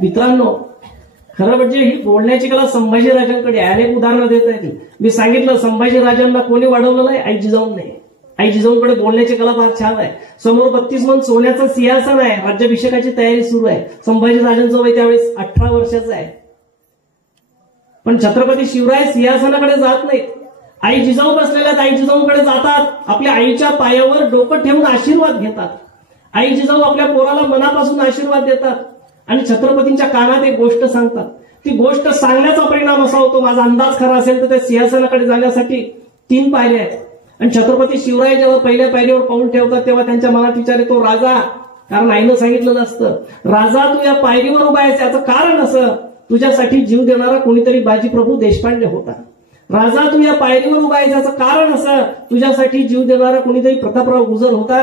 मित्रांनो, खरं म्हणजे ही बोलण्याची कला संभाजीराजांकडे अनेक उदाहरणं देता येतील. मी सांगितलं संभाजीराजांना कोणी वाढवलं नाही, आई जिजाऊ नाही. आई जिजाऊंकडे बोलण्याची कला फार छान आहे. समोर 32 मन सोन्याचं सिंहासन आहे, राज्याभिषेकाची तयारी सुरू आहे. संभाजीराजांचं वय त्यावेळेस 18 वर्षाचं आहे. पण छत्रपती शिवराय सिंहासनाकडे जात नाहीत. आई जिजाऊ बसलेल्या आई जिजाऊंकडे जातात, आपल्या आईच्या पायावर डोकं ठेवून आशीर्वाद घेतात. आई जिजाऊ आपल्या पोराला मनापासून आशीर्वाद देतात आणि छत्रपतींच्या कानात एक गोष्ट सांगतात. ती गोष्ट सांगण्याचा परिणाम असा होतो, माझा अंदाज खरा असेल तर त्या सिंहासनाकडे जाण्यासाठी 3 पायऱ्या आहेत. आणि छत्रपती शिवराय जेव्हा पहिल्या पायरीवर पाऊल ठेवतात तेव्हा त्यांच्या मनात विचार येतो, राजा, कारण आईनं सांगितलं असतं, राजा तू या पायरीवर उभा आहेस याचं कारण असं, तुझ्यासाठी जीव देणारा कोणीतरी बाजीप्रभू देशपांडे होता. राजा तू या पायरीवर उभा आहेस याचं कारण असं, तुझ्यासाठी जीव देणारा कोणीतरी प्रतापराव गुजर होता,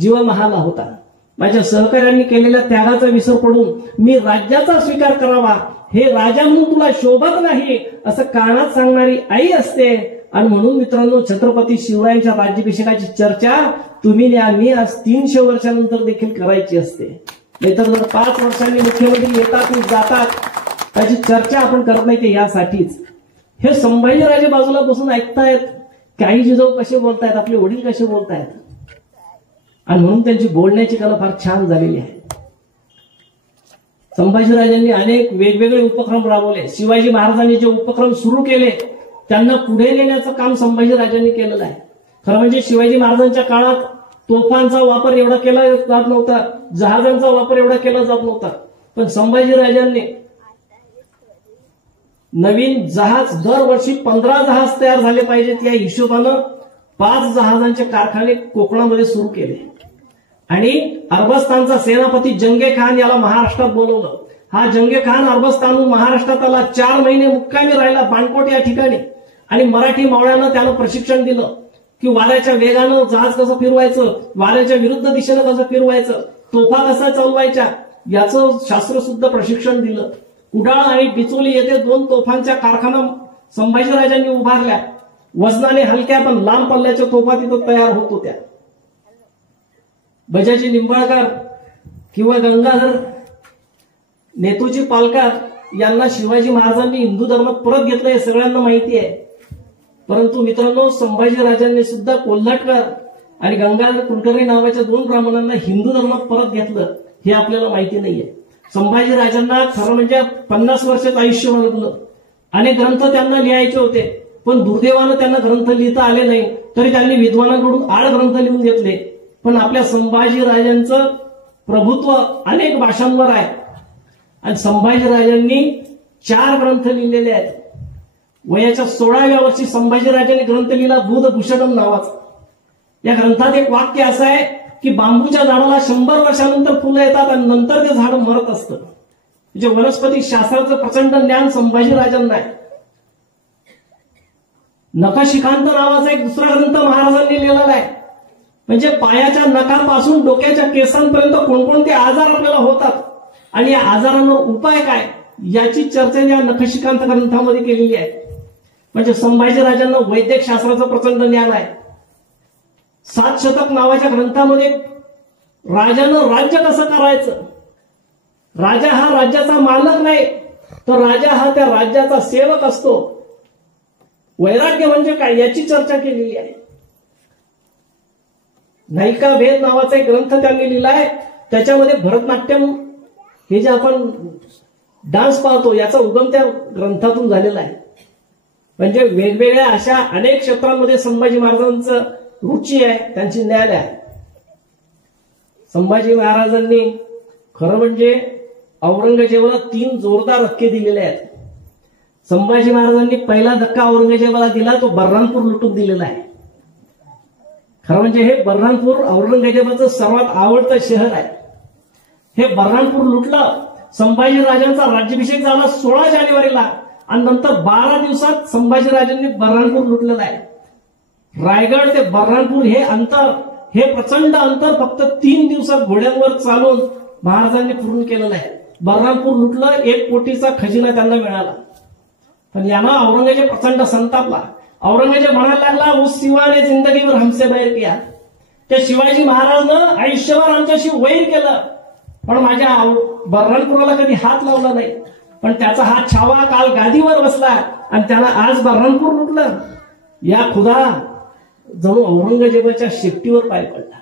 जीवमहाला होता. माझ्या सहकार्यांनी केलेल्या त्यागाचा विसर पडून मी राज्याचा स्वीकार करावा, हे राजा म्हणून तुला शोभत नाही असं कानात सांगणारी आई असते. आणि म्हणून मित्रांनो, छत्रपती शिवरायांच्या राज्याभिषेकाची चर्चा तुम्ही मी आज 300 वर्षानंतर देखील करायची असते. नाहीतर जर 5 वर्षांनी मुख्यमंत्री येतात जातात त्याची चर्चा आपण करत नाही. ते यासाठीच हे संभाजीराजे बाजूला बसून ऐकतायत की आई जिजाऊ कसे बोलतायत, आपले वडील कसे बोलतायत, आणि म्हणून त्यांची बोलण्याची कला फार छान झालेली आहे. संभाजीराजांनी अनेक वेगवेगळे उपक्रम राबवले. शिवाजी महाराजांनी जे उपक्रम सुरू केले त्यांना पुढे नेण्याचं काम संभाजीराजांनी केलेलं आहे. खरं म्हणजे शिवाजी महाराजांच्या काळात तोफांचा वापर एवढा केला जात नव्हता, जहाजांचा वापर एवढा केला जात नव्हता. पण संभाजीराजांनी नवीन जहाज दरवर्षी 15 जहाज तयार झाले पाहिजेत या हिशोबानं 5 जहाजांचे कारखाने कोकणामध्ये सुरू केले. आणि अरबस्तानचा सेनापती जंगे खान याला महाराष्ट्रात बोलवलं. हा जंगे खान अरबस्तानहून महाराष्ट्रात आला, 4 महिने मुक्कामी राहिला बाणकोट या ठिकाणी. आणि मराठी मावळ्यांना त्यानं प्रशिक्षण दिलं की वाऱ्याच्या वेगानं जहाज कसं फिरवायचं, वाऱ्याच्या विरुद्ध दिशेनं कसं फिरवायचं, तोफा कसा चालवायच्या याचं शास्त्रशुद्ध प्रशिक्षण दिलं. कुडाळ आणि बिचोली येथे 2 तोफांच्या कारखाना संभाजीराजांनी उभारल्या. वजनाने हलक्या पण लांब पल्ल्याच्या तोफा तिथं तयार होत होत्या. बजाजी निंबाळकर किंवा गंगाधर नेतूजी पालकर यांना शिवाजी महाराजांनी हिंदू धर्मात परत घेतलं हे सगळ्यांना माहिती आहे. परंतु मित्रांनो, संभाजीराजांनी सुद्धा कोल्हटकर आणि गंगाधर कुलकर्णी नावाच्या 2 ब्राह्मणांना हिंदू धर्मात परत घेतलं हे आपल्याला माहिती नाहीये. संभाजीराजांना खरं म्हणजे 50 वर्षाचं आयुष्य लागलं. अनेक ग्रंथ त्यांना लिहायचे होते, पण दुर्दैवानं त्यांना ग्रंथ लिहिता आले नाही. तरी त्यांनी विद्वानांकडून 8 ग्रंथ लिहून घेतले. पण आपल्या संभाजीराजांचं प्रभुत्व अनेक भाषांवर आहे आणि संभाजीराजांनी 4 ग्रंथ लिहिलेले आहेत. वयाच्या 16व्या वर्षी संभाजीराजांनी ग्रंथ लिहिला बुधभूषणम नावाचा. या ग्रंथात एक वाक्य असं आहे की बांबूच्या झाडाला 100 वर्षानंतर फुलं येतात आणि नंतर ते झाड मरत असतं. म्हणजे वनस्पती शास्त्राचं प्रचंड ज्ञान संभाजीराजांना आहे. नखशिखांत नावाचा एक दुसरा ग्रंथ महाराजांनी लिहिलेला आहे. म्हणजे पायाच्या नखापासून डोक्याच्या केसांपर्यंत कोणकोणते आजार आपल्याला होतात आणि या आजारांवर उपाय काय याची चर्चा या नखशिखांत ग्रंथामध्ये केलेली आहे. म्हणजे संभाजीराजांना वैद्यक शास्त्राचं प्रचंड ज्ञान आहे. 7 शतक नावाच्या ग्रंथामध्ये राजानं राज्य कसं करायचं, राजा हा राज्याचा मालक नाही तर राजा हा त्या राज्याचा सेवक असतो, वैराग्य म्हणजे काय याची चर्चा केलेली आहे. नायिका भेद नावाचा एक ग्रंथ त्यांनी लिहिलाय. त्याच्यामध्ये भरतनाट्यम हे जे आपण डान्स पाहतो याचा उगम त्या ग्रंथातून झालेला आहे. म्हणजे वेगवेगळ्या अशा अनेक क्षेत्रांमध्ये संभाजी महाराजांचं रुची आहे, त्यांची ज्ञान आहे. संभाजी महाराजांनी खरं म्हणजे औरंगजेबाला 3 जोरदार धक्के दिलेले आहेत. संभाजी महाराजांनी पहिला धक्का औरंगजेबाला दिला तो बऱ्हाणपूर लुटून दिलेला आहे. खरं म्हणजे हे बऱ्हाणपूर औरंगजेबाचं सर्वात आवडतं शहर आहे. हे बऱ्हाणपूर लुटलं. संभाजीराजांचा राज्याभिषेक झाला 16 जानेवारीला आणि नंतर 12 दिवसात संभाजीराजांनी बऱ्हाणपूर लुटलेलं आहे. रायगड ते बऱ्हाणपूर हे अंतर, हे प्रचंड अंतर फक्त 3 दिवसात घोड्यांवर चालून महाराजांनी पूर्ण केलेलं आहे. बऱ्हाणपूर लुटलं, 1 कोटीचा खजिना त्यांना मिळाला. पण यांना औरंगजेब प्रचंड संतापला. औरंगजेब म्हणायला लागला, उस शिवाने जिंदगीवर हमसे बैर किया. त्या शिवाजी महाराजनं आयुष्यभर आमच्याशी वैर केलं, पण माझ्या बऱ्हाणपूरला कधी हात लावला नाही, पण त्याचा हा छावा काल गादीवर बसला आणि त्याला आज बऱ्हाणपूर लुटलं. या खुदा जणू औरंगजेबाच्या शेपटीवर पाय पडला.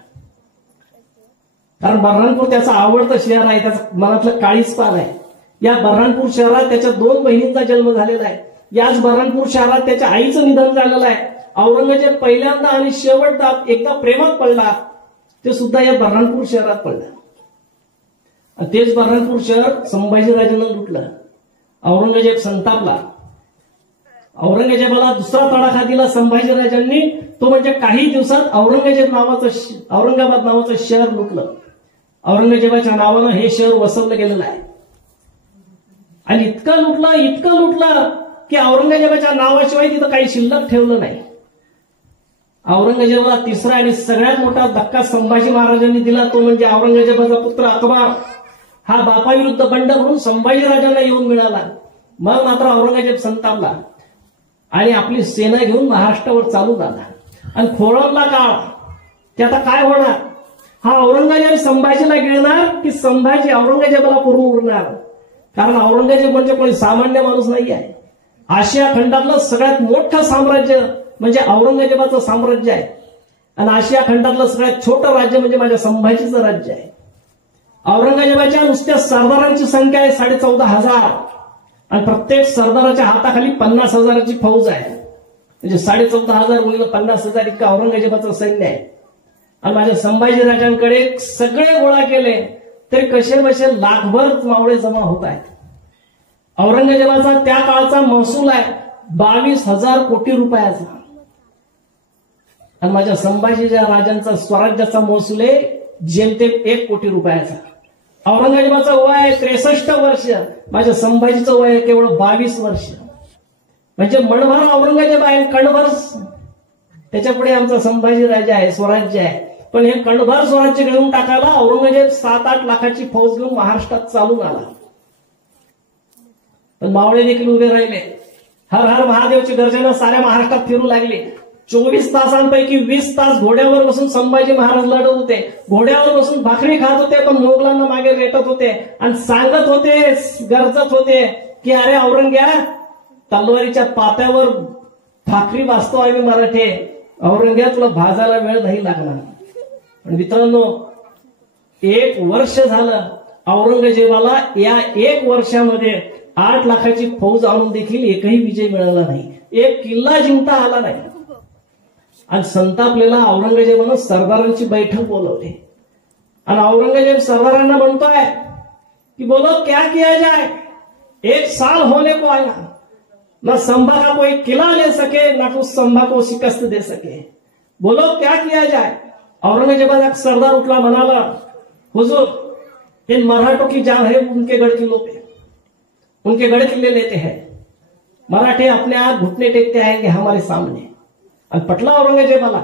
कारण बऱ्हाणपूर त्याचं आवडतं शहर आहे, त्याचं मनातलं काळीच पान आहे. या बऱ्हाणपूर शहरात त्याच्या 2 बहिणींचा जन्म झालेला आहे. याच बऱ्हाणपूर शहरात त्याच्या आईचं निधन झालेलं आहे. औरंगजेब पहिल्यांदा आणि शेवटदा एकदा प्रेमात पडला, ते सुद्धा या बऱ्हाणपूर शहरात पडलं. तेच बऱ्हाणपूर शहर संभाजीराजांना लुटलं. औरंगजेब संतापला. औरंगजेबाला दुसरा तडाखा दिला संभाजीराजांनी, तो म्हणजे काही दिवसात औरंगाबाद नावाचं शहर लुटलं. औरंगजेबाच्या नावानं हे शहर वसवलं गेलेलं आहे. आणि इतकं लुटलं की औरंगजेबाच्या नावाशिवाय तिथं काही शिल्लक ठेवलं नाही. औरंगजेबाला तिसरा आणि सगळ्यात मोठा धक्का संभाजी महाराजांनी दिला, तो म्हणजे औरंगजेबाचा पुत्र अकबर हा बापाविरुद्ध बंड म्हणून संभाजीराजांना येऊन मिळाला. मग मात्र औरंगजेब संतापला आणि आपली सेना घेऊन महाराष्ट्रावर चालून आला. आणि खोळंबला काळ, ते आता काय होणार? हा औरंगजेब संभाजीला गिळणार की संभाजी औरंगजेबाला पूर्ण उरणार? कारण औरंगजेब म्हणजे कोणी सामान्य माणूस नाही आहे. आशिया खंडातलं सगळ्यात मोठं साम्राज्य म्हणजे औरंगजेबाचं साम्राज्य आहे. आणि आशिया खंडातलं सगळ्यात छोटं राज्य म्हणजे माझ्या संभाजीचं राज्य आहे. औरंगजेबाच्या नुसत्या सरदारांची संख्या आहे 14,500 आणि प्रत्येक सरदाराच्या हाताखाली 50,000ची फौज आहे. म्हणजे 14,500 गुणिले 50,000 इतकं औरंगजेबाचं सैन्य आहे. आणि माझ्या संभाजीराजांकडे सगळे गोळा केले तरी कसे बसे लाखभर मावळे जमा होत आहेत. औरंगजेबाचा त्या काळचा महसूल आहे 22,000 कोटी रुपयाचा. आणि माझ्या संभाजीच्या राजांचा स्वराज्याचा महसूल आहे जेमतेम 1 कोटी रुपयाचा. औरंगजेबाचं वय आहे 63 वर्ष, माझ्या संभाजीचं वय आहे केवळ 22 वर्ष. म्हणजे मणभर औरंगजेब आहे, कणभर त्याच्या पुढे आमचा संभाजी राजा आहे, स्वराज्य आहे. पण हे कणभर स्वराज्य घेऊन टाकायला औरंगजेब 7-8 लाखाची फौज घेऊन महाराष्ट्रात चालून आला. पण मावळे देखील उभे राहिले. हर हर महादेवची गर्जना साऱ्या महाराष्ट्रात फिरू लागली. 24 तासांपैकी 20 तास घोड्यावर बसून संभाजी महाराज लढत होते. घोड्यावर बसून भाकरी खात होते, पण मोगलांना मागे रेटत होते आणि सांगत होते, गरजत होते की अरे औरंग्या, तलवारीच्या पात्यावर भाकरी वाचतो आम्ही मराठे. औरंग्या, तुला भाजायला वेळ नाही लागणार. पण मित्रांनो, 1 वर्ष झालं औरंगजेबाला. या 1 वर्षामध्ये 8 लाखाची फौज आणून देखील एकही विजय मिळाला नाही, एक किल्ला जिंकता आला नाही. आणि संतापलेला औरंगजेबानं सरदारांची बैठक बोलवली. आणि औरंगजेब सरदारांना म्हणतोय कि बोलो क्या किया जाए, 1 साल होने को आया, ना संभा का कोई किला ले सके, ना तो संभा को शिकस्त दे सके, बोलो क्या किया जाए. औरंगजेबाचा एक सरदार उठला, म्हणाला, हुजूर, इन मराठों की जान है उनके गढ़ किलों पे, उनके गढ़ किले लेते हैं. मराठे अपने आप घुटने टेकते आएंगे हमारे सामने. आणि पटला औरंगजेबाला.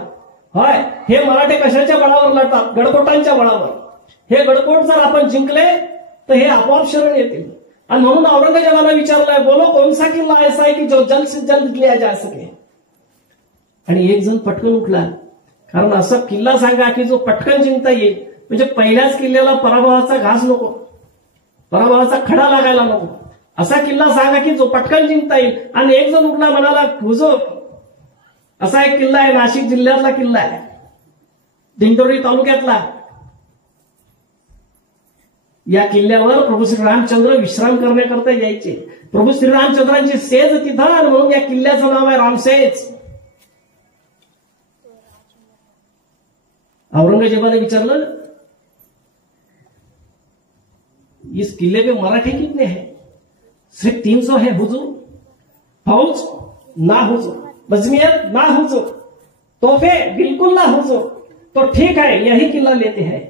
होय, हे मराठे कशाच्या बळावर लढतात? गडकोटांच्या बळावर. हे गडकोट जर आपण जिंकले तर हे आपोआप शरण येतील. आणि म्हणून औरंगजेबाला विचारलंय, बोलो कौनसा किल्ला ऐसा है की जो जल्द से जल्द लिया जा सके. आणि एक जण पटकन उठला, कारण असा किल्ला सांगा की जो पटकन जिंकता येईल. म्हणजे पहिल्याच किल्ल्याला पराभवाचा घास नको, पराभवाचा खडा लागायला नको. असा किल्ला सांगा की जो पटकन जिंकता येईल. आणि एक जण उठला, म्हणाला, हुजूर, असा एक किल्ला आहे, नाशिक जिल्ह्यातला किल्ला आहे, दिंडोरी तालुक्यातला. या किल्ल्यावर प्रभू श्रीरामचंद्र विश्राम करण्याकरता यायचे. प्रभू श्रीरामचंद्रांची सेज तिथं, आणि म्हणून या किल्ल्याचं नाव आहे रामसेज. औरंगजेबाने विचारलं, इस किले पे मराठी कितने हैं? सिर्फ 300 है हुजूर. फौज ना हुजूर, बजमियत ना हुजूर, तोहफे बिल्कुल ना हुजूर. तो ठीक है, यही किल्ला लेते हैं.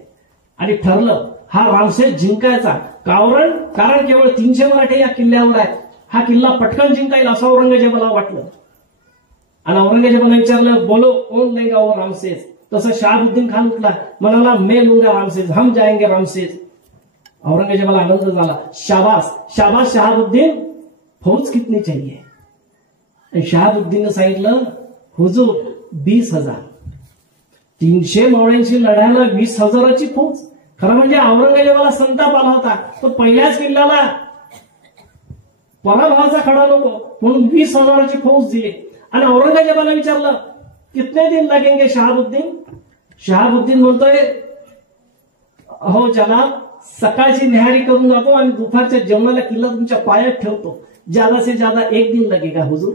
आणि ठरलं हा रामसेज जिंकायचा. कारण केवळ 300 मराठे या किल्ल्यावर आहेत. हा किल्ला पटकन जिंकता येईल असं औरंगजेबाला वाटलं. आणि औरंगजेबाने विचारलं, बोलो कौन लेगा वो रामसेज. तसं शहाबुद्दीन खान उठला, म्हणाला, मैं लूंगा रामसेज, हम जाएंगे रामसेज. औरंगजेबाला आनंद झाला. शाबास शाबास शहाबुद्दीन, फौज कितनी चाहिए? शहाबुद्दीनने सांगितलं, हुजूर 20,000. 300 मावळ्यांशी लढायला 20,000ची फौज. खरं म्हणजे औरंगजेबाला संताप आला होता. तो पहिल्याच किल्ल्याला पराभवाचा खडा नको म्हणून 20,000ची फौज दिली. आणि औरंगजेबाला विचारलं कितने दिन लगेंगे शहाबुद्दीन. शहाबुद्दीन म्हणतोय हो जनाब, सकाळची न्याहारी करून जातो आणि दुपारच्या जेवणाला किल्ला तुमच्या पायात ठेवतो. ज्यादा से ज्यादा 1 दिन लगेगा हुजूर.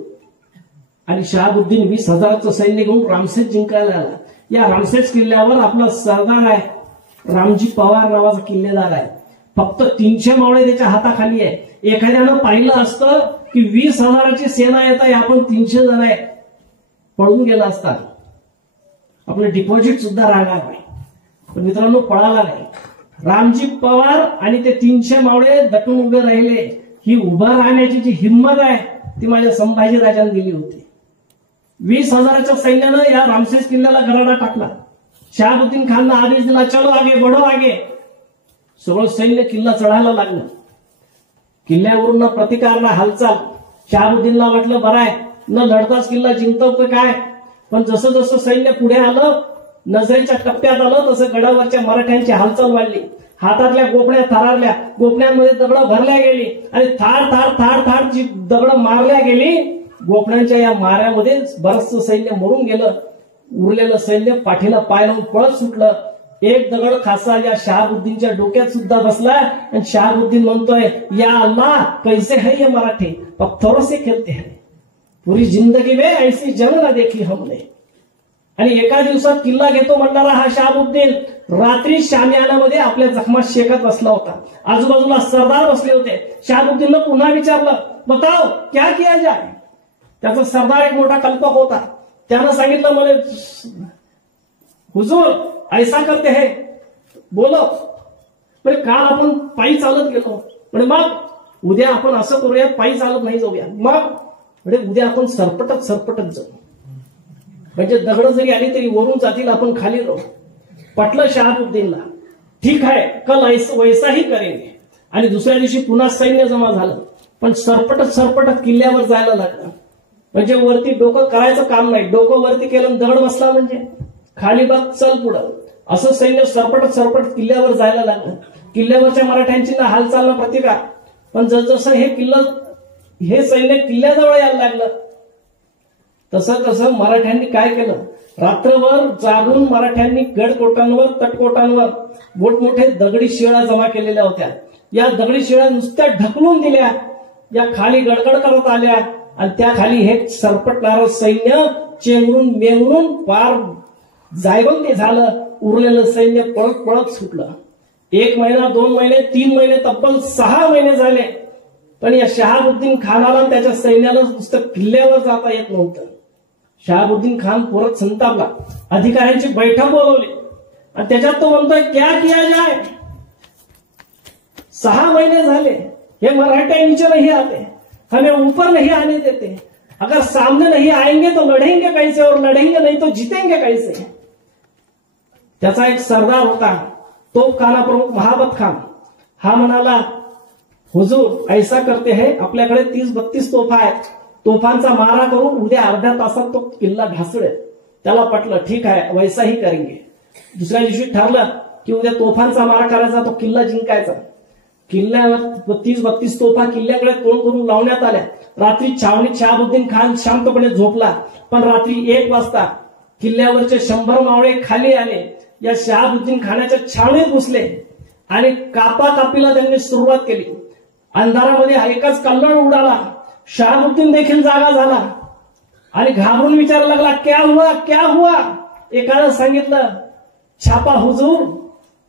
आणि शहाबुद्दीन 20,000चं सैन्य घेऊन रामसेस जिंकायला आला. या रामसेस किल्ल्यावर आपला सरदार आहे रामजी पवार नावाचा किल्लेदार आहे. फक्त 300 मावळे त्याच्या हाताखाली आहे. एखाद्यानं पाहिलं असतं की 20,000ची सेना येत आहे, आपण 300 जण आहे, पळून गेला असता. आपलं डिपॉझिट सुद्धा राहणार नाही. पण मित्रांनो पळाला नाही. रामजी पवार आणि ते 300 मावळे दटून उभे राहिले. ही उभं राहण्याची जी हिंमत आहे ती माझ्या संभाजीराजांनी दिली होती. 20,000च्या सैन्यानं या रामसेस किल्ल्याला गराडा टाकला. शहाबुद्दीन खाननं आदेश दिला चलो आगे बढो आगे. सगळं सैन्य किल्ला चढायला लागलं. किल्ल्यावरून प्रतिकार ना हालचाल. शहाबुद्दीनला वाटलं बरं आहे न लढताच किल्ला जिंकतो तर काय. पण जसं जसं सैन्य पुढे आलं, नजरेच्या टप्प्यात आलं, तसं गडावरच्या मराठ्यांची हालचाल वाढली. हातातल्या गोपण्या थरारल्या, गोपण्यांमध्ये दगड भरल्या गेली आणि थार थार थार थार जी दगड मारल्या गेली. गोपण्यांच्या या माऱ्यामध्ये बरचसं सैन्य मरून गेलं. उरलेलं सैन्य पाठीला पाय लावून पळत सुटलं. एक दगड खासा या शहाबुद्दीनच्या डोक्यात सुद्धा बसला आणि शहाबुद्दीन म्हणतोय या अल्लाह कैसे है ये मराठे पत्थरों से खेलते हैं, पुरी जिंदगी में ऐसी जंग न देखी हमने. आणि एका दिवसात किल्ला घेतो म्हणणारा हा शहाबुद्दीन रात्री शामियानामध्ये आपल्या जखमा शेकत बसला होता. आजूबाजूला सरदार बसले होते. शहाबुद्दीननं पुन्हा विचारलं बताओ क्या किया जाए. त्याचा सरदार एक मोठा कल्पक होता. त्यानं सांगितलं मला हुजूर ऐसा करते है बोलो. म्हणजे काल आपण पायी चालत गेलो, म्हणजे मग उद्या आपण असं करूया पायी चालत नाही जाऊया, मग म्हणजे उद्या आपण सरपटत सरपटत जाऊ. म्हणजे दगड जरी आली तरी वरून जातील, आपण खाली राहू. पटलं शहाबुद्दीनला. ठीक आहे कल वैसाही करेंगे. आणि दुसऱ्या दिवशी पुन्हा सैन्य जमा झालं. पण सरपटत सरपटत किल्ल्यावर जायला लागलं. म्हणजे वरती डोकं करायचं काम नाही. डोकं वरती केलं दगड बसला म्हणजे खाली बघ चल पुढं. असं सैन्य सरपटत सरपटत किल्ल्यावर जायला लागलं. किल्ल्यावरच्या मराठ्यांची ना हालचाल ना प्रतिकार. पण जसं हे सैन्य किल्ल्याजवळ यायला लागलं तसं तसं मराठ्यांनी काय केलं, रात्रभर जागून मराठ्यांनी गडकोटांवर तटकोटांवर मोठमोठे दगडी शिळा जमा केलेल्या होत्या. या दगडी शिळा नुसत्या ढकलून दिल्या, या खाली गडगड करत आल्या आणि त्या खाली हे सरपटणारं सैन्य चेंगरून मेंगरून पार जायबंदी झालं. उरलेलं सैन्य पळत पळत सुटलं. 1 महिना 2 महिने 3 महिने तब्बल 6 महिने झाले. पण या शहाबुद्दीन खानाला त्याच्या सैन्याला नुसतं किल्ल्यावर जाता येत नव्हतं. शहाबुद्दीन खान परत संतापला. अधिकाऱ्यांची बैठक बोलवली आणि त्याच्यात तो म्हणतोय क्या किया जाए. 6 महिने झाले हे मराठे नीचे नहीं आते, हमें ऊपर नहीं आने देते. अगर सामने नहीं आएंगे तो लढेंगे कैसे और लढेंगे नहीं तो जीतेंगे कैसे. त्याचा एक सरदार होता तोफखाना प्रमुख महाबत खान. हा म्हणाला हुजूर ऐसा करते है, आपल्याकडे 30-32 तोफा आहेत, तोफांचा मारा करून उद्या अर्ध्या तासात तो किल्ला ढासळेल. त्याला पटलं ठीक आहे वैसाही करेंगे. दुसऱ्या दिवशी ठरलं की उद्या तोफांचा मारा करायचा, तो किल्ला जिंकायचा. किल्ल्यावर 30-32 तोफा किल्ल्याकडे तोंड करून लावण्यात आल्या. रात्री छावणीत शहाबुद्दीन खान शांतपणे झोपला. पण रात्री 1 वाजता किल्ल्यावरचे 100 मावळे खाली आले. या शहाबुद्दीन खानाच्या छावणीत घुसले आणि कापाकापीला त्यांनी सुरुवात केली. अंधारामध्ये एकाच कल्लोळ उडाला. शहाबुद्दीन देखील जागा झाला आणि घाबरून विचारायला लागला क्या हुआ क्या हुआ. एकानं सांगितलं छापा हुजूर.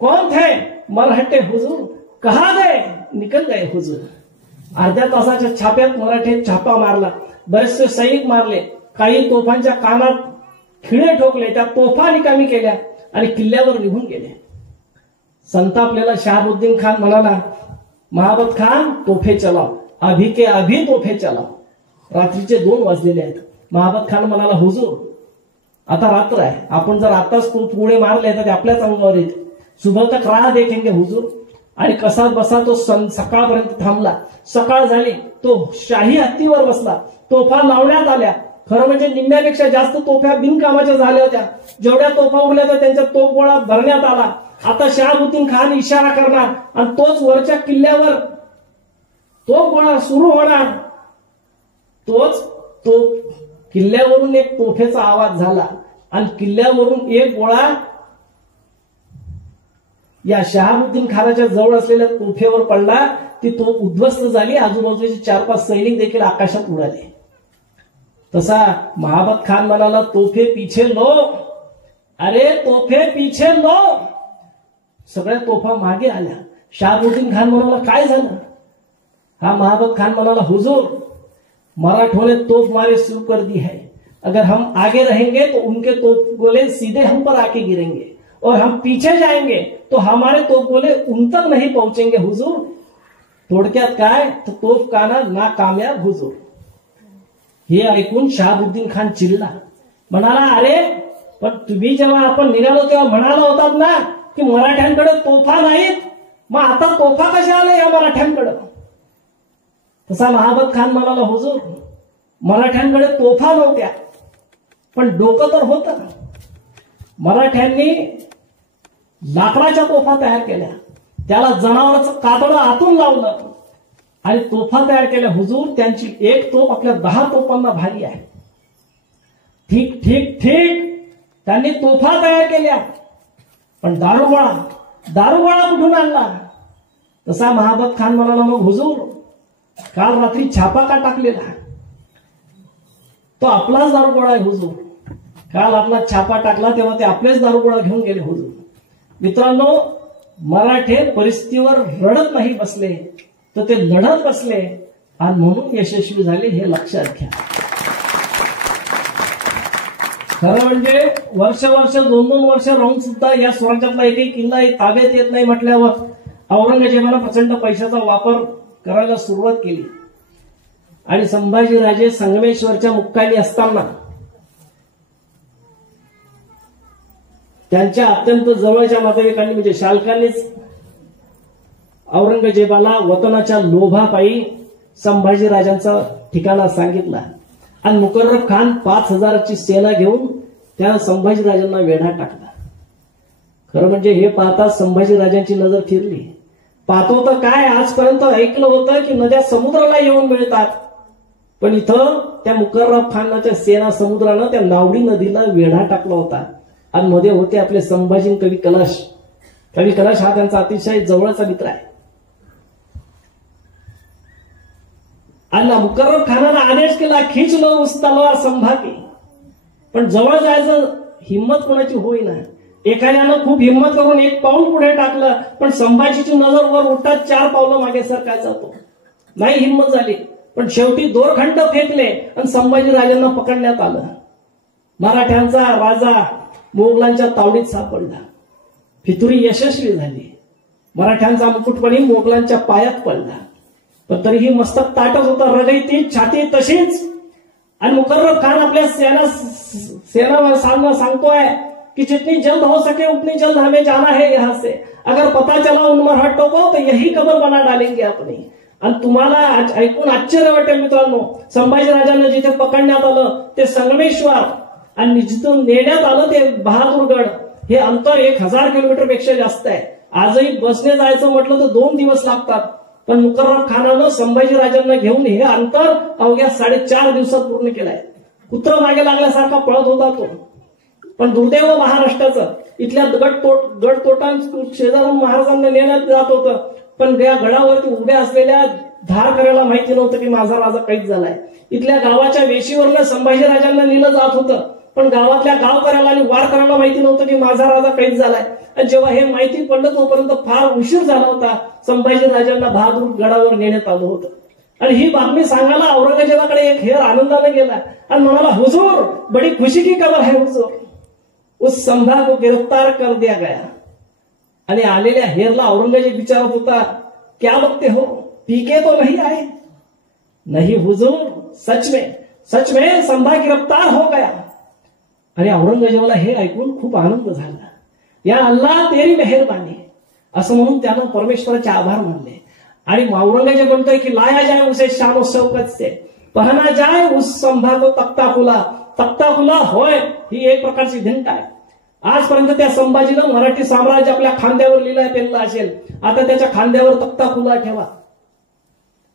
कौन थे. मराठे हुजूर. कहा गए. निकल गए हुजूर. अर्ध्या तासाच्या छाप्यात मराठे छापा मारला. बरेचसे सैनिक मारले. काही तोफांच्या कानात खिळे ठोकले. त्या तोफा निकामी केल्या आणि किल्ल्यावर निघून गेले. संतापलेला शहाबुद्दीन खान म्हणाला महाबत खान तोफे चलाव, अभी के अभी तोफे चलाव. रात्रीचे 2 वाजलेले आहेत. महाबत खान म्हणाला हुजूर आता रात्र आहे, आपण जर आताच तोफ गोळे मारले तर आपल्याच अंगावर येते. सुबह तक राह देखेंगे हुजूर. आणि कसा बसा तो सकाळपर्यंत थांबला. सकाळ झाली तो शाही हत्तीवर बसला. तोफा लावण्यात आल्या. खरं म्हणजे निम्म्यापेक्षा जास्त तोफ्या बिनकामाच्या झाल्या होत्या. जेवढ्या तोफा उरल्या होत्या त्यांच्या तोफगोळा भरण्यात आला. आता शहाबुद्दीन खान इशारा करणार आणि तोच वरच्या किल्ल्यावर तोफगोळा सुरू होणार. तो किल्ल्यावरून एक तोफेचा आवाज झाला आणि किल्ल्यावरून एक गोळा या शहाबुद्दीन खानाच्या जवळ असलेल्या तोफेवर पडला. ती तोफ उद्ध्वस्त झाली. आजूबाजूचे 4-5 सैनिक देखील आकाशात उडाले. तसा महाबत खान म्हणाला, तोफे पीछे लो, अरे तोफे पीछे लो. सगळ्या तोफा मागे आल्या. शहाबुद्दीन खान म्हणाला, काय झालं? हा महाबत खान म्हणाला, हुजूर, मराठों ने तोप मारे शुरू कर दी है. अगर हम आगे रहेंगे तो उनके तोप गोले सीधे हम पर आके गिरेंगे और हम पीछे जाएंगे तो हमारे तोप गोले उन तक नहीं पहुंचेंगे हुजूर. थोडक्यात काय, तो तोफ काना नाकामयाब हुजूर. हे ऐकून शहाबुद्दीन खान चिडला. म्हणाला, अरे पण तुम्ही जेव्हा आपण निघालो तेव्हा म्हणाला होतात ना की मराठ्यांकडे तोफा नाहीत, मग आता तोफा कशा आल्या या मराठ्यांकडे? तसा महाबत खान म्हणाला, हुजूर, मराठ्यांकडे तोफा नव्हत्या पण डोकं तर होतं. मराठ्यांनी लाकडाच्या तोफा तयार केल्या, त्याला जनावराचं कातडं आतून लावलं आणि तोफा तयार केल्या. हुजूर, त्यांची एक तोफ आपल्या 10 तोफांना भारी आहे. ठीक ठीक ठीक, त्यांनी तोफा तयार केल्या, पण दारुगोळा कुठून आणला? तसा महाबत खान म्हणाला, मग हुजूर, काल रात्री छापा का टाकलेला? तो आपलाच दारुगोळा आहे हुजूर. काल आपला छापा टाकला तेव्हा ते आपलेच दारुगोळा घेऊन गेले हुजूर. मित्रांनो, मराठे परिस्थितीवर रडत नाही बसले, तर ते लढत बसले आणि म्हणून यशस्वी झाले, हे लक्षात घ्या. खरं म्हणजे वर्ष 2-2 वर्ष राहून सुद्धा या स्वराज्यातला एकही किल्ला ताब्यात येत नाही म्हटल्यावर औरंगजेबानं प्रचंड पैशाचा वापर करायला सुरुवात केली. आणि संभाजीराजे संगमेश्वरच्या मुक्कामी असताना त्यांच्या अत्यंत जवळच्या नातेवाईकांनी म्हणजे शालकांनीच औरंगजेबाला वतनाच्या लोभापायी संभाजीराजांचा ठिकाणा सांगितला आणि मुकर्रब खान 5000ची सेना घेऊन त्या संभाजीराजांना वेढा टाकला. खरं म्हणजे हे पाहता संभाजीराजांची नजर फिरली. पाहतो तर काय, आजपर्यंत ऐकलं होतं की नद्या समुद्राला येऊन मिळतात, पण इथं त्या मुकर्रब खानाच्या सेना समुद्रानं त्या नावडी नदीला वेढा टाकला होता आणि मध्ये होते आपले संभाजी कवी कलश. कवी कलश हा त्यांचा अतिशय जवळचा मित्र आहे. आणि मुकर्रब खानानं आदेश केला, खिच लो उस तलवार संभाकी. पण जवळ जायचं हिंमत कोणाची होईना. एखाद्यानं खूप हिंमत करून 1 पाऊल पुढे टाकलं, पण संभाजीची नजर वर उठतात 4 पावलं मागे सरकायचा जातो. नाही हिंमत झाली, पण शेवटी दोरखंड फेकले आणि संभाजीराजांना पकडण्यात आलं. मराठ्यांचा राजा मोगलांच्या तावडीत सापडला. फितुरी यशस्वी झाली. मराठ्यांचा मुकुटपणी मोगलांच्या पायात पडला, पण तरीही मस्तक ताटच होता, रगईती छाती तशीच. आणि मुकर्रब खान आपल्या सेना सांगतोय कि जितनी जल्द हो सके उतनी जल्द हमें जाना है यहाँ से. अगर पता चला उन मराठों को तो यही कबर बना डालेंगे अपनी. आणि तुम्हाला ऐकून आश्चर्य वाटेल मित्रांनो, संभाजीराजांना जिथे पकडण्यात आलं ते संगमेश्वर आणि जिथून नेण्यात आलं ते बहादूरगड, हे अंतर 1000 किलोमीटर पेक्षा जास्त आहे. आजही बसने जायचं म्हटलं तर 2 दिवस लागतात, पण मुकर्रब खानानं संभाजीराजांना घेऊन हे अंतर अवघ्या 4.5 दिवसात पूर्ण केलंय. कुत्र मागे लागल्यासारखा पळत होता तो. पण दुर्दैव महाराष्ट्राचं, इथल्या गडतोटां शेजारून महाराजांना नेण्यात जात होतं, पण या गडावरती उभ्या असलेल्या धारकऱ्याला माहिती नव्हतं की माझा राजा कैद झालाय. इथल्या गावाच्या वेशीवरनं संभाजीराजांना नेलं जात होतं, पण गावातल्या गावकऱ्याला आणि वारकऱ्याला माहिती नव्हतं की माझा राजा कैद झालाय. आणि जेव्हा हे माहिती पडलं तोपर्यंत फार उशीर झाला होता. संभाजीराजांना बहादूर गडावर नेण्यात आलं होतं. आणि ही बातमी सांगायला औरंगजेबाकडे एक हेर आनंदाने गेला आणि म्हणाला, हुजूर, बडी खुशी की खबर है हुजूर, उस संभा को गिरफ्तार कर दिया गया. आणि आलेल्या हेरला औरंगजेब विचारत होता, क्या बघते हो, पीके तो नहीं आए? नहीं हुजूर, सच में संभा गिरफ्तार हो गया. आणि औरंगजेबाला हे ऐकून खूप आनंद झाला. या अल्लाह तेरी मेहरबानी असं म्हणून त्यानं परमेश्वराचे आभार मानले. आणि औरंगजेब म्हणतोय की लाया जाए उसे शान और शौकत से, पहना जाय उस संभा को तख्ता खुला. तख्ता खुला होय ही एक प्रकारची भिंत आहे. आजपर्यंत त्या संभाजीनं मराठी साम्राज्य आपल्या खांद्यावर लिहिलं पेरलं असेल, आता त्याच्या खांद्यावर तख्ता खुला ठेवा.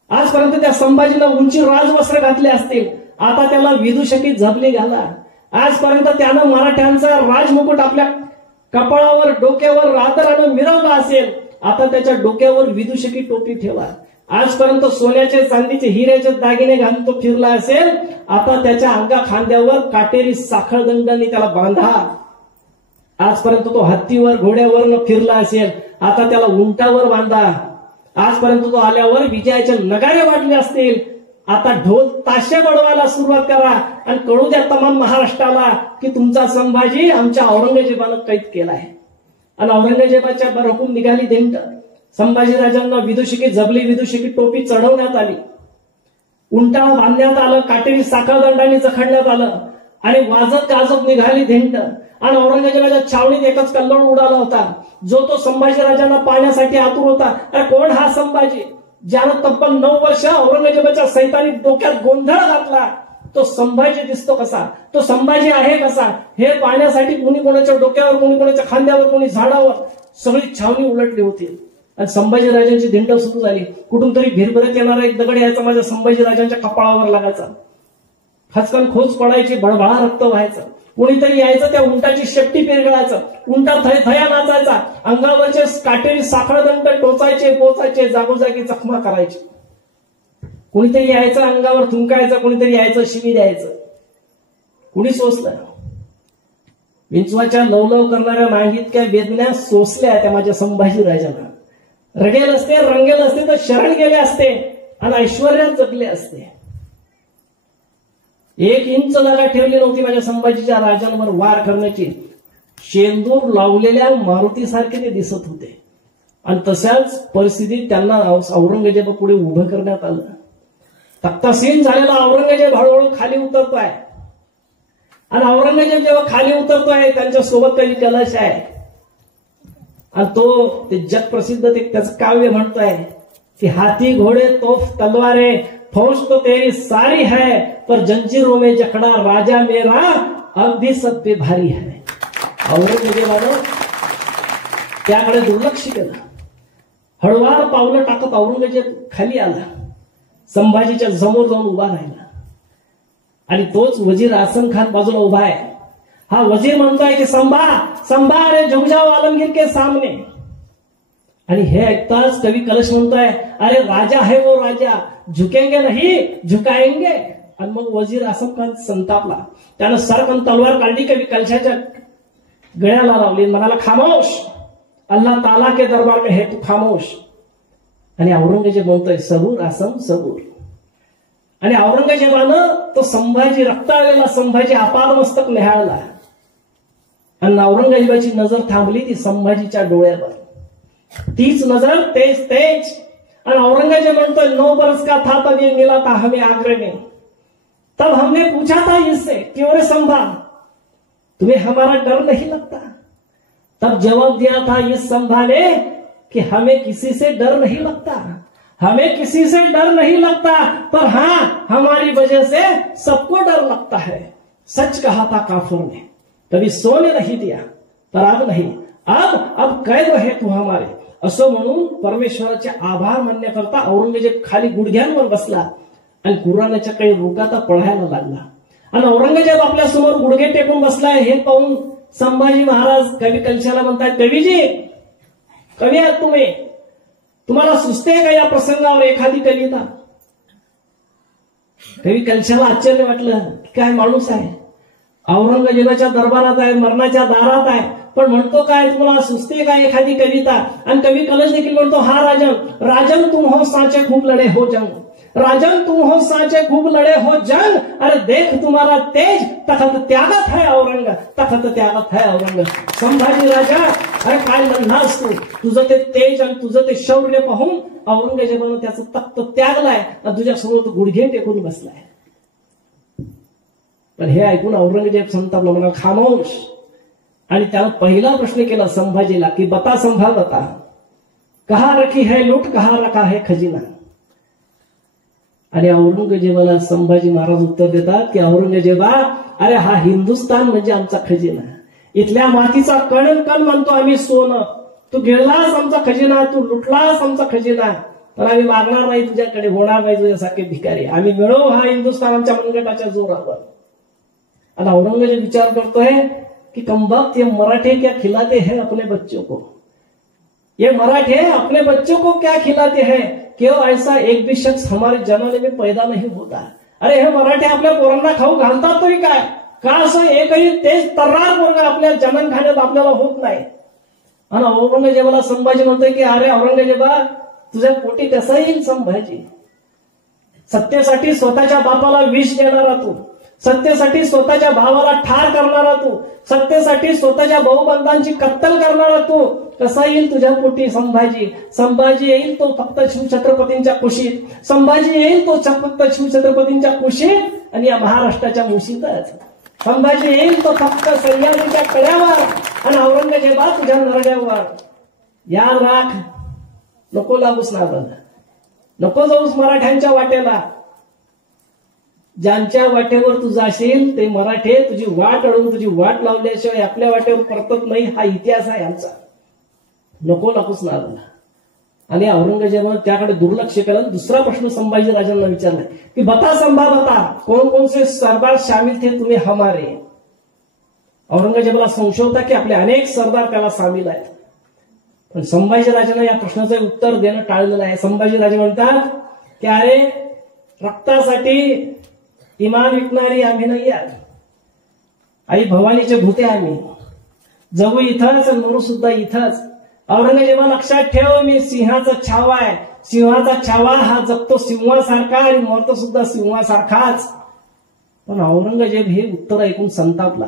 आजपर्यंत त्या संभाजीनं उंची राजवस्त्र घातले असतील, आता त्याला विदूषकी झबली घाला. आजपर्यंत त्यानं मराठ्यांचा राजमुकुट आपल्या कपाळावर डोक्यावर आदरानं मिरवला असेल, आता त्याच्या डोक्यावर विदूषकी टोपी ठेवा. आजपर्यंत सोन्याचे चांदीचे हिऱ्याचे दागिने घालून तो फिरला असेल, आता त्याच्या अंगा खांद्यावर काटेरी साखळदंडाने त्याला बांधा. आजपर्यंत तो हत्तीवर घोड्यावर फिरला असेल, आता त्याला उंटावर बांधा. आजपर्यंत तो आल्यावर विजयाचे नगारे वाटले असतील, आता ढोल ताशे बडवायला सुरुवात करा आणि कळू द्या तमाम महाराष्ट्राला की तुमचा संभाजी आमच्या औरंगजेबानं कैद केलाय. आणि औरंगजेबाच्या बरहून निघाली दिंड. संभाजीराजांना विदूषकी झबली, विदूषकी टोपी चढवण्यात आली, उंटाला बांधण्यात आलं, काटेरी साखळदंडाने जखडण्यात आलं आणि वाजत गाजत निघाली दिंड. आणि औरंगजेबाच्या छावणीत एकच कल्लोळ उडाला होता, जो तो संभाजीराजांना पाहण्यासाठी आतुर होता. अरे कोण हा संभाजी, ज्यानं तब्बल 9 वर्ष औरंगजेबाच्या सैतानी डोक्यात गोंधळ घातला? तो संभाजी दिसतो कसा, तो संभाजी आहे कसा, हे पाहण्यासाठी कोणी कोणाच्या डोक्यावर, कोणी कोणाच्या खांद्यावर, कोणी झाडावर, सगळी छावणी उलटली होती. आणि संभाजीराजांची दिंड सुरू झाली. कुठून तरी भिरभरत येणारा एक दगड यायचा, माझ्या संभाजीराजांच्या कपाळावर लागायचा, खचकन खोच पडायची, बळबळा रक्त व्हायचं. कोणीतरी यायचं, त्या उंटाची शेपटी पेरगळायचं, उंटा थया नाचायचा, अंगावरचे काटेरी साखळदंड टोचायचे, पोचायचे, जागोजागी जखमा करायचे. कोणीतरी यायचं, अंगावर थुंकायचं, कोणीतरी यायचं, शिवी द्यायचं. कुणी सोसलं? विंचवाच्या लवलव करणाऱ्या नाहीत वेदना सोसल्या त्या माझ्या संभाजीराजांना. रगेल असते, रंगेल असते तर शरण गेले असते आणि ऐश्वर्यात जगले असते. 1 इंच जागा ठेवली नव्हती माझ्या संभाजीच्या राजांवर वार करण्याची. शेंदूर लावलेल्या मारुतीसारखे ते दिसत होते. आणि तशाच परिस्थितीत त्यांना औरंगजेबा पुढे उभं करण्यात आलं. तख्तासीन झालेला औरंगजेब हळूहळू खाली उतरतोय. आणि औरंगजेब जेव्हा खाली उतरतोय, त्यांच्या सोबत काही कलश आहे. आणि तो ते जगप्रसिद्ध त्याचं काव्य म्हणतोय की हाथी घोडे तोफ तलवारे फौज तो तेरी सारी है, पर जंजीरों में जकड़ा राजा मेरा अब भी सब पे भारी है. औरंगजेबानं त्याकडे दुर्लक्ष केलं. हळूवार पावलं टाकत औरंगजेब खाली आला, संभाजीच्या समोर जाऊन उभा राहिला. आणि तोच वजीर आसन खान बाजूला उभा आहे. हा वजीर म्हणतोय की संभा रे झुक जाओ आलमगीर के सामने. आणि हे ऐकताच कवी कलश म्हणतोय, अरे राजा है वो राजा, झुकेंगे नहीं झुकाएंगे. आणि मग वजीर आसन खान संतापला. त्यानं सरकन तलवार काढली, कवी कलशाच्या गळ्याला लावली, म्हणाला खामोश, अल्लाह ताला के दरबार में है तू खामोश. आणि औरंगजेब म्हणतोय सबूर आसम सबूर. आणि औरंगजेबानं तो संभाजी, रक्ताळलेला संभाजी आपादमस्तक निहाळला. आणि औरंगजेबाची नजर थांबली ती संभाजीच्या डोळ्यावर. तीच नजर, तेज तेज. और औरंगजेब म्हणतोय 9 बरस का था तब ये मिला था हमें आगरे में, तब हमने पूछा था इससे क्यों रे संभा तुम्हें हमारा डर नहीं लगता. तब जवाब दिया था इस संभा ने कि हमें किसी से डर नहीं लगता, हमें किसी से डर नहीं लगता, पर हाँ हमारी वजह से सबको डर लगता है. सच कहा था काफिर ने, कभी सोने नहीं दिया, पर अब नहीं, अब कैद है तू हमारे. असं म्हणून परमेश्वराचे आभार मानण्याकरता औरंगजेब खाली गुडघ्यांवर बसला आणि कुराणाच्या काही रुकाता पळायला लागला. आणि औरंगजेब आपल्या समोर गुडघे टेकून बसलाय हे पाहून संभाजी महाराज कवी कलशाला म्हणतात, कवीजी, कवी आहात तुम्ही, तुम्हाला सुचते का या प्रसंगावर एखादी कविता. कवी कलशाला आश्चर्य वाटलं की काय माणूस आहे, औरंगजेबाच्या दरबारात आहे, मरणाच्या दारात आहे, पण म्हणतो काय तुम्हाला सुचते का एखादी कविता. आणि कवी कलश देखील म्हणतो, हा राजन, राजन तुम हो सांचे खूब लढे हो जंग, राजन तुम हो सांचे खूब लढे हो जंग, अरे देख तुम्हारा तेज तखत त्यागत है औरंग, तखत त्यागत है औरंग. संभाजी राजा, अरे काय लढलास तू, तुझं ते तेज आणि तुझं ते शौर्य पाहून औरंगजेबानं त्याचं तख्त त्यागलाय आणि तुझ्यासमोर तो गुडघे टेकून बसलाय. पण हे ऐकून औरंगजेब संतापला, म्हणा खामोश. आणि त्यानं पहिला प्रश्न केला संभाजीला की बता संभा बता, कहा रखी है लूट, कहा रखा है खजिना. आणि औरंगजेबाला संभाजी महाराज उत्तर देतात की औरंगजेबा, अरे हा हिंदुस्थान म्हणजे आमचा खजिना, इथल्या मातीचा कण कण म्हणतो आम्ही सोनं, तू गिळलास आमचा खजिना, तू लुटलास आमचा खजिना, पण आम्ही मागणार नाही तुझ्याकडे, होणार नाही तुझ्यासारखे भिकारी, आम्ही मिळवू हा हिंदुस्थान आमच्या मनगटाच्या जोरावर. आणि औरंगजेब विचार करतोय कि कमबख्त ये मराठे क्या खिलाते हैं अपने बच्चों को, ये मराठे अपने बच्चों को क्या खिलाते हैं, क्यों ऐसा एक भी शख्स हमारे जमाने में पैदा नहीं होता. अरे हे मराठे आपल्या पोरांना खाऊ घालतात तरी काय, का असं एकही तेज तर्रार पोरगा आपल्या जमनखान्यात आपल्याला होत नाही. आणि औरंगजेबाला संभाजी म्हणतोय की अरे औरंगजेबा, तुझ्या पोटी कसा येईल संभाजी, सत्तेसाठी स्वतःच्या बापाला विष देणारा तू, सत्तेसाठी स्वतःच्या भावाला ठार करणारा तू, सत्तेसाठी स्वतःच्या भाऊबंधांची कत्तल करणारा तू, कसा येईल तुझ्या पोटी संभाजी. संभाजी येईल तो फक्त शिवछत्रपतींच्या कुशीत, संभाजी येईल तो फक्त शिवछत्रपतींच्या कुशीत आणि या महाराष्ट्राच्या मुशीतच. संभाजी येईल तो फक्त सह्याद्रीच्या कड्यावर आणि औरंगजेबा तुझ्या नरड्यावर. याद राख, नको लागूस नादाला, नको जाऊस मराठ्यांच्या वाटेला. ज्यांच्या वाटेवर तू जाशील ते मराठे तुझी वाट अडवून तुझी वाट लावल्याशिवाय आपल्या वाटेवर परतत नाही, हा इतिहास आहे आमचा. नको लागूस नादाला. आणि औरंगजेबानं त्याकडे दुर्लक्ष केलं. दुसरा प्रश्न संभाजी राजांना विचारलाय की बता संभा बता, कौन कौन से सरदार शामिल थे तुम्ही हमारे. औरंगजेबाला संशय होता की आपले अनेक सरदार त्याला सामील आहेत, पण संभाजी राजांना या प्रश्नाचं उत्तर देणं टाळलेलं आहे. संभाजी राजे म्हणतात की अरे रक्तासाठी इमान विकणारी आम्ही नाही आहोत, आई भवानीचे भूते आम्ही, जगू इथंच मरू सुद्धा इथंच. औरंगजेबा लक्षात ठेव, मी सिंहाचा छावा आहे, सिंहाचा छावा हा जगतो सिंहासारखा आणि मरतो सुद्धा सिंहासारखाच. पण औरंगजेब हे उत्तर ऐकून संतापला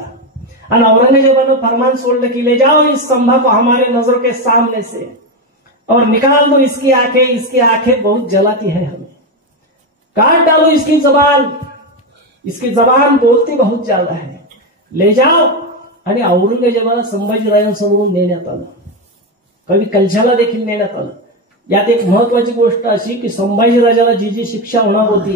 आणि औरंगजेबानं फरमान सोडलं की ले जाओ इस संभा को हमारे नजरों के सामने से और निकाल दो इसकी आंखें बहुत जलाती है हमें, काट डालो इसकी जबान बोलती बहुत ज्यादा है, ले जाओ. आणि औरंगजेबाला संभाजी राजांसमोरून नेण्यात आलं, कवी कलशाला देखील नेण्यात आलं. यात एक महत्वाची गोष्ट अशी की संभाजी राजाला जी जी शिक्षा होणार होती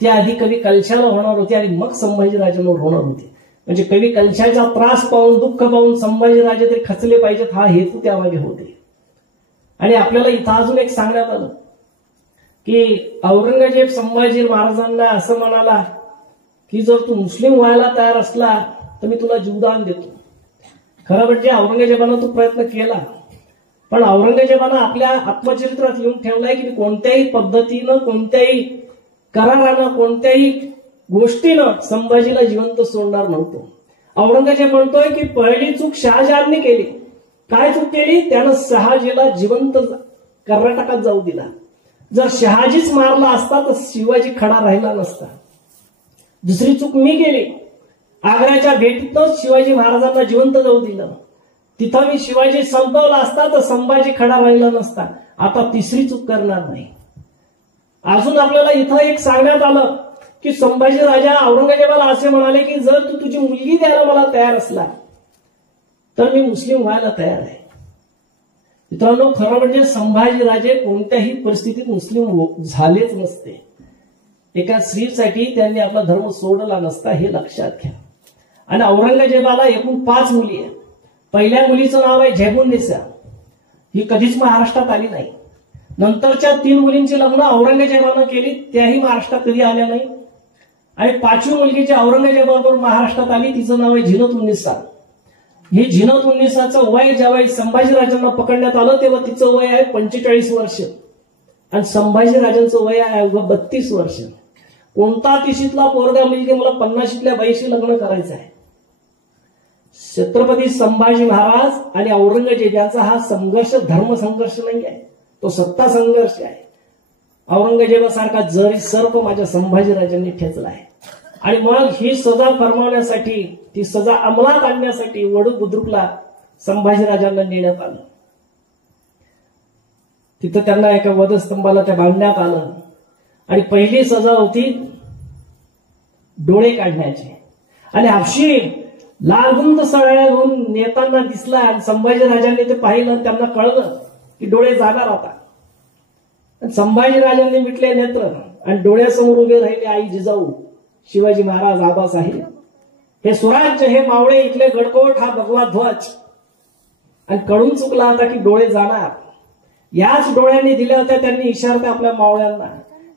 त्या आधी कवी कलशाला होणार होती आणि मग संभाजी राजांवर होणार होती. म्हणजे कवी कलशाचा त्रास पाहून दुःख पाहून संभाजी राजे तरी खचले पाहिजेत हा हेतू त्यामागे होते. आणि आपल्याला इथं अजून एक सांगण्यात आलं की औरंगजेब संभाजी महाराजांना असं म्हणाला की जर तू मुस्लिम व्हायला तयार असला तर मी तुला जीवदान देतो. खरं म्हणजे औरंगजेबानं तो प्रयत्न केला, पण औरंगजेबानं आपल्या आत्मचरित्रात लिहून ठेवलाय की कोणत्याही पद्धतीनं कोणत्याही करारानं कोणत्याही गोष्टीनं संभाजीला जिवंत सोडणार नव्हतो. औरंगजेब म्हणतोय की पहिली चूक शहाजहानने केली. काय चूक केली? त्यानं शहाजीला जिवंत कर्नाटकात जाऊ दिला. जर शहाजीच मारला असता तर शिवाजी खडा राहिला नसता. दुसरी चूक मी केली, आग्र्याच्या भेटीतच शिवाजी महाराजांना जिवंत जाऊ दिलं. तिथं मी शिवाजी संपवला असता तर संभाजी खडा राहिला नसता. आता तिसरी चूक करणार नाही. अजून आपल्याला इथं एक सांगण्यात आलं की संभाजी राजा औरंगजेबाला असे म्हणाले की जर तू तुझी मुलगी द्यायला मला तयार असला तर मी मुस्लिम व्हायला तयार आहे. मित्रांनो, खरं म्हणजे संभाजी राजे कोणत्याही परिस्थितीत मुस्लिम झालेच नसते. एका स्त्रीसाठी त्यांनी आपला धर्म सोडला नसता हे लक्षात घ्या. आणि औरंगजेबाला एकूण 5 मुली आहेत. पहिल्या मुलीचं नाव आहे झैबुन्निसा, ही कधीच महाराष्ट्रात आली नाही. नंतरच्या 3 मुलींची लग्न औरंगजेबानं केली, त्याही महाराष्ट्रात कधी आल्या नाही. आणि 5वी मुलगी जी औरंगजेबाबरोबर महाराष्ट्रात आली तिचं नाव आहे झिनत-उन-निसा. ही झिनत-उन-निसाचं वय ज्यावेळी संभाजीराजांना पकडण्यात आलं तेव्हा तिचं वय आहे 45 वर्ष आणि संभाजीराजांचं वय आहे 32 वर्ष. कोणता तिशीतला पोरगा मुलगी मला 50शीतल्या बाईशी लग्न करायचं आहे. छत्रपती संभाजी महाराज आणि औरंगजेब यांचा हा संघर्ष धर्मसंघर्ष नाही आहे, तो सत्ता संघर्ष आहे. औरंगजेबासारखा जरी सर्प माझ्या संभाजीराजांनी ठेचला आहे. आणि मग ही सजा फरमावण्यासाठी, ती सजा अंमलात आणण्यासाठी वडू बुद्रुकला संभाजीराजांना नेण्यात आलं. तिथं त्यांना एका वधस्तंभाला त्या बांधण्यात आलं आणि पहिली सजा होती डोळे काढण्याची. आणि हापशी लालगुंद सळ्या घेऊन नेताना दिसला आणि संभाजीराजांनी ते पाहिलं, त्यांना कळलं की डोळे जाणार आता. संभाजीराजांनी मिटले नेत्र आणि डोळ्यासमोर उभे राहिले आई जिजाऊ, शिवाजी महाराज, आबासाहेब, हे स्वराज्य, हे मावळे, इथले गडकोट, हा भगवा ध्वज. आणि कळून चुकला आता की डोळे जाणार. याच डोळ्यांनी दिल्या होत्या त्यांनी इशारा आपल्या मावळ्यांना,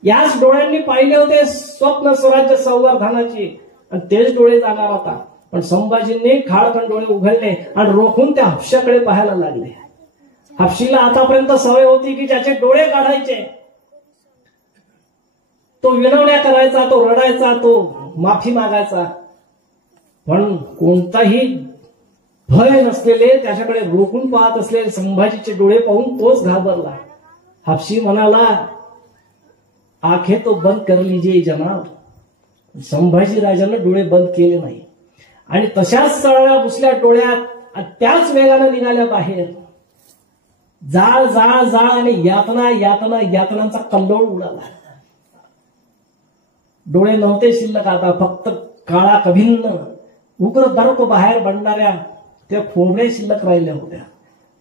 याच डोळ्यांनी पाहिले होते स्वप्न स्वराज्य संवर्धनाची, आणि तेच डोळे जाणार आता. पण संभाजींनी खाडकन डोळे उघडले आणि रोखून त्या हापशाकडे पाहायला लागले. हापशीला आतापर्यंत सवय होती की ज्याचे डोळे काढायचे तो विनवण्या करायचा, तो रडायचा, तो माफी मागायचा, पण कोणताही भय नसलेले, त्याच्याकडे रोखून पाहत असलेले संभाजीचे डोळे पाहून तोच घाबरला. हापशी म्हणाला, आंखें तो बंद कर लीजिए जनाब. संभाजी राजांना डोळे बंद केले नाही आणि तशाच सळल्या पुसल्या डोळ्यात त्याच वेगाने निघाल्या बाहेर. जाळ जाळ जाळ आणि यातना यातना यातनांचा कल्लोळ उडाला. डोळे नव्हते शिल्लक आता, फक्त काळा कभिन्न उग्र दर्प बाहेर बनणाऱ्या त्या खोबऱ्या शिल्लक राहिल्या होत्या.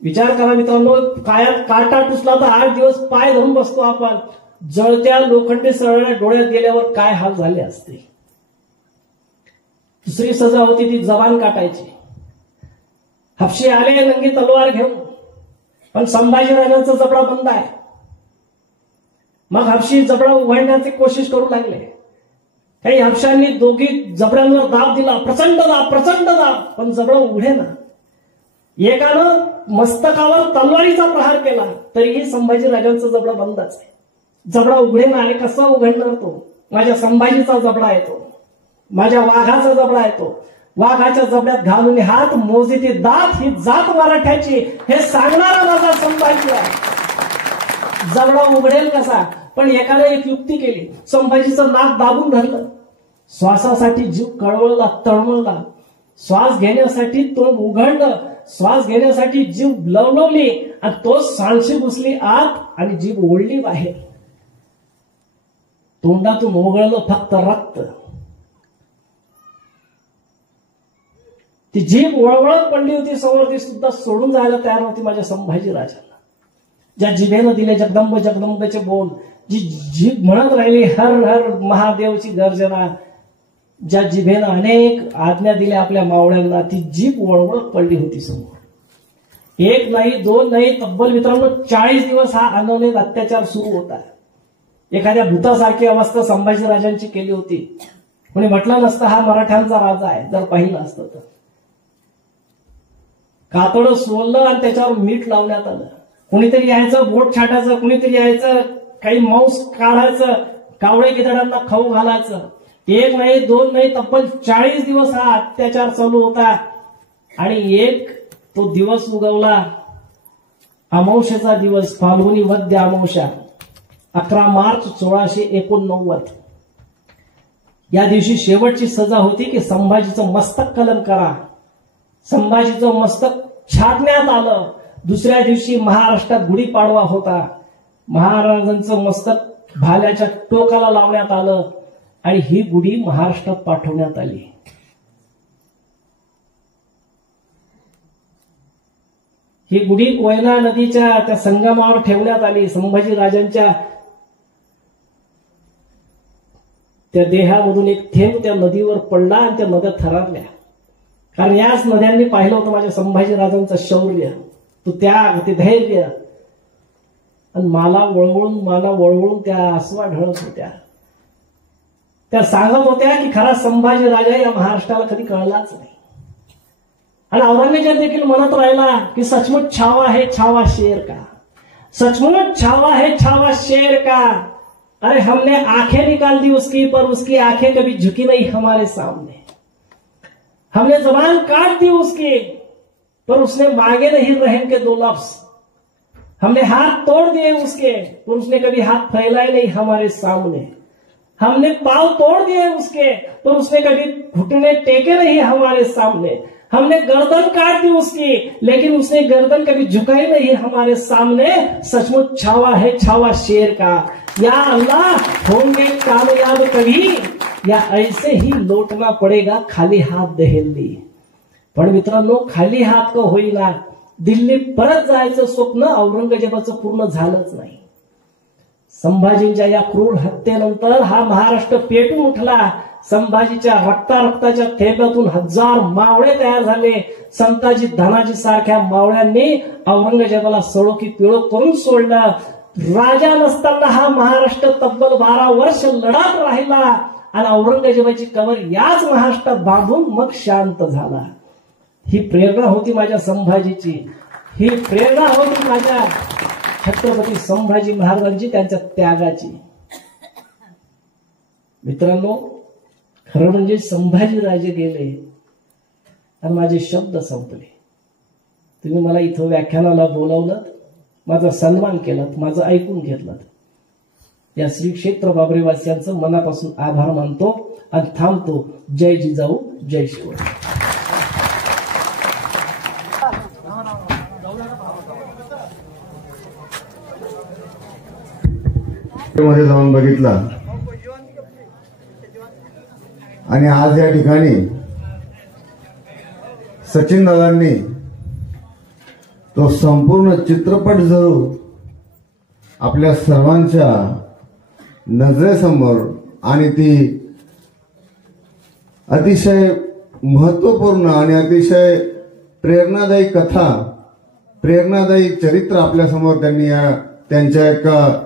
विचार करा मित्रांनो, कायात काटा टुसला तर 8 दिवस पाय धरून बसतो आपण. जळत्या लोखंडी सळल्या डोळ्यात गेल्यावर काय हाल झाले असते. दुसरी सजा होती ती जबान काटायची. हापशी आले नंगी तलवार घेऊन, पण संभाजीराजांचा जबडा बंद आहे. मग हापशी जबडा उघडण्याची कोशिश करू लागले. काही हापशांनी दोघी जबड्यांवर दाब दिला, प्रचंड दाब, प्रचंड दाब, पण जबडा उघडे ना. एकानं मस्तकावर तलवारीचा प्रहार केला तरीही संभाजीराजांचा जबडा बंदच आहे. जबडा उघडे ना. आणि कसा उघडणार तो? माझ्या संभाजीचा जबडा येतो, माझ्या वाघाचा जबडा येतो. वाघाच्या जबड्यात घालून हात मोजे ते दात, ही जात मराठ्याची, हे सांगणारा माझा संभाजी आहे. जबडा उघडेल कसा? पण एकाने एक युक्ती केली. संभाजीचं नाक दाबून धरलं. श्वासासाठी जीव कळवळला, तळमळला. श्वास घेण्यासाठी तोंड उघडलं, श्वास घेण्यासाठी जीव लवलवली आणि तो सांडशी घुसली आत आणि जीभ ओढली बाहेर. तोंडातून ओघळलं फक्त रक्त. ती जीभ वळवळत पडली होती समोर, ती सुद्धा सोडून जायला तयार होती माझ्या संभाजी राजाला. ज्या जिभेनं दिले जगदंब जगदंबचे बोल, जी जीभ म्हणत राहिली हर हर महादेवची गर्जना, ज्या जिभेनं अनेक आज्ञा दिल्या आपल्या मावळ्यांना, ती जीभ वळवळत पडली होती समोर. एक नाही, दोन नाही, तब्बल मित्रांनो 40 दिवस हा अनवलेत अत्याचार सुरू होता. एखाद्या भूतासारखी अवस्था संभाजीराजांची केली होती. कोणी म्हटलं नसतं हा मराठ्यांचा राजा आहे, जर पाहिलं असतं तर. कातडं सोललं आणि त्याच्यावर मीठ लावण्यात आलं. कुणीतरी यायचं बोट छाटायचं, कुणीतरी यायचं काही मांस काढायचं, कावळे गिधाडांना खाऊ घालायचं. एक नाही, दोन नाही, तब्बल 40 दिवस हा अत्याचार चालू होता. आणि एक तो दिवस उगवला, अमावस्येचा दिवस, फाल्गुनी वद्य अमावस्या, 11 मार्च 1689. या दिवशी शेवटची सजा होती की संभाजीचं मस्तक कलम करा. संभाजीचं मस्तक छाटण्यात आलं. दुसऱ्या दिवशी महाराष्ट्रात गुढीपाडवा होता. महाराजांचं मस्तक भाल्याच्या टोकाला लावण्यात आलं आणि ही गुढी महाराष्ट्रात पाठवण्यात आली. ही गुढी कोयना नदीच्या त्या संगमावर ठेवण्यात आली. संभाजी राजांच्या त्या देहामधून एक थेंब त्या नदीवर पडला आणि त्या नद्या थरारल्या. कारण याच नद्यांनी पाहिलं होतं माझ्या संभाजी राजांचं शौर्य, तो त्याग, ते धैर्य. आणि मला वळवळून त्या आसवा ढळत होत्या. त्या सांगत होत्या की खरा संभाजी राजा या महाराष्ट्राला कधी कळलाच नाही. आणि औरंगजेब देखील म्हणत राहिला की सचमुच छावा है छावा शेर का, सचमुच छावा है छावा शेर का. अरे हमने आंखें निकाल दी उसकी, पर उसकी आंखें कभी झुकी नहीं हमारे सामने. हमने जबान काट दी उसकी, पर उसने मांगे नहीं रहम के 2 लफ्ज. हमने हाथ तोड़ दिए उसके, पर उसने कभी हाथ फैलाए नहीं हमारे सामने. हमने पांव तोड़ दिए उसके, पर उसने कभी घुटने टेके नहीं हमारे सामने. हमने गर्दन काट दी उसकी, लेकिन उसने गर्दन कभी झुकाई नहीं हमारे सामने. सचमुच छावा है छावा शेर का. या अल्लाह, होंगे कामयाब कभी या ऐसे ही लौटना पडेगा खाली हात दहेल्ली. पण मित्रांनो, खाली हात का होईना, दिल्ली परत जायचं स्वप्न औरंगजेबाचं पूर्ण झालंच नाही. संभाजींच्या या क्रूर हत्येनंतर हा महाराष्ट्र पेटून उठला. संभाजीच्या रक्ताच्या थेंबातून हजार मावळे तयार झाले. संताजी धनाजी सारख्या मावळ्यांनी औरंगजेबाला सळो की पिळो करून सोडलं. राजा नसताना हा महाराष्ट्र तब्बल 12 वर्ष लढत राहिला आणि औरंगजेबाची कबर याच महाराष्ट्रात बांधून मग शांत झाला. ही प्रेरणा होती माझ्या संभाजीची, ही प्रेरणा होती माझ्या छत्रपती संभाजी महाराजांची, त्यांच्या त्यागाची. मित्रांनो, खरं म्हणजे संभाजीराजे गेले आणि माझे शब्द संपले. तुम्ही मला इथं व्याख्यानाला बोलावलं, माझा सन्मान केलात, माझं ऐकून घेतलं. या श्री क्षेत्र बाबरेवासियांचं मनापासून आभार मानतो आणि थांबतो. जय जिजाऊ, जय शिवराय. मध्ये जाऊन बघितला आणि आज या ठिकाणी सचिन दादांनी तो संपूर्ण चित्रपट जरूर आपल्या सर्वांच्या नजरेसमोर आणि ती अतिशय महत्वपूर्ण आणि अतिशय प्रेरणादायी कथा, प्रेरणादायी चरित्र आपल्या समोर त्यांनी त्यांच्या एका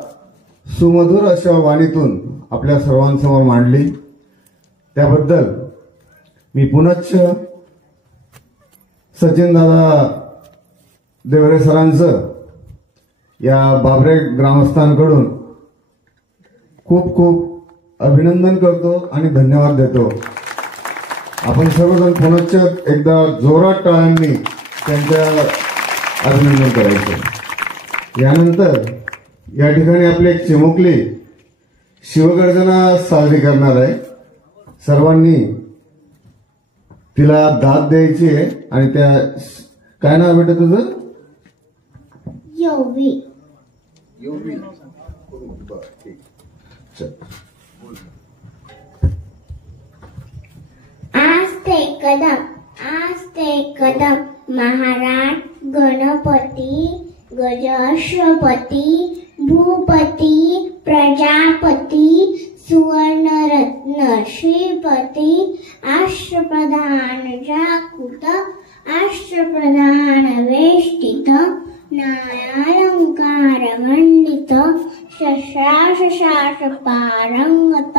सुमधुर अशा वाणीतून आपल्या सर्वांसमोर मांडली. त्याबद्दल मी पुनश्च सचिन दादा देवरे सरांचं या बाबरे ग्रामस्थांकडून खूप खूप अभिनंदन करतो आणि धन्यवाद देतो. आपण सर्वजण पुनश्च एकदा जोरात टाळ्यांनी त्यांच्या अभिनंदन करायचं. यानंतर या ठिकाणी आपली एक चिमुकली शिवगर्जना साजरी करणार आहे. सर्वांनी तिला दाद द्यायची आहे आणि त्या काय नाव बेटा तुझं? योवी. आज ते कदम महाराज गणपती गजश्वपती भूपती प्रजापती सुवर्णरत्न श्रीपती अष्टप्रधान जाकृत अष्टप्रधान वेष्टित न्यायालंकार मंडित शस्त्रास्त्र पारंगत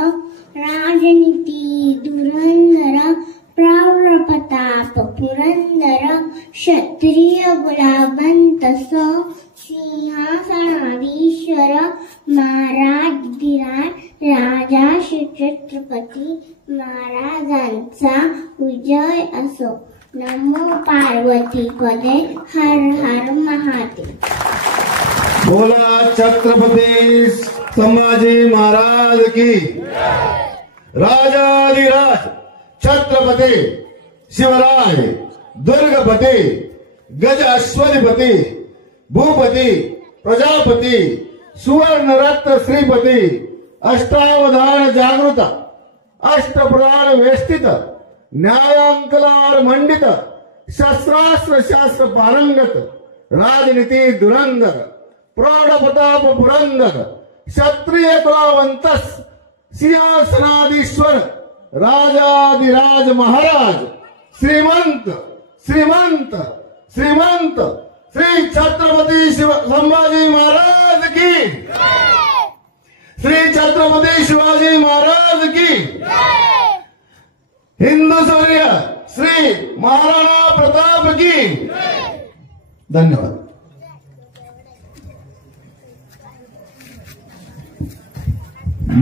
राजनीती धुरंधर प्रौढप्रताप पुरंदर क्षत्रिय गुलाबंतस सिंहासनाधीश्वर महाराज राजा श्री छत्रपती महाराजांचा विजय असो. नमो पार्वती पदे हर हर महादेव. बोला छत्रपती संभाजी महाराज की. राजाधिराज छत्रपती शिवराय दुर्गपती गज अश्वधिपती भूपती प्रजापती सुवर्णरत्न श्रीपती अष्टावधान जागृत अष्टप्रधान वेष्टित न्यायांकलार मंडित शस्त्रास्त्र शास्त्र पारंगत राजनीती धुरंधर प्रौढप्रताप पुरंदर क्षत्रिय कुलावंतस सिंहासनाधीश्वर राजाधिराज महाराज श्रीमंत श्रीमंत श्रीमंत श्री छत्रपती संभाजी महाराज की. श्री छत्रपती शिवाजी महाराज की. हिंदू सूर्य श्री महाराणा प्रताप की. धन्यवाद.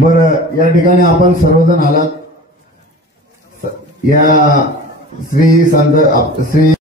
बरं, या ठिकाणी आपण सर्वजण आलात. या श्री संत श्री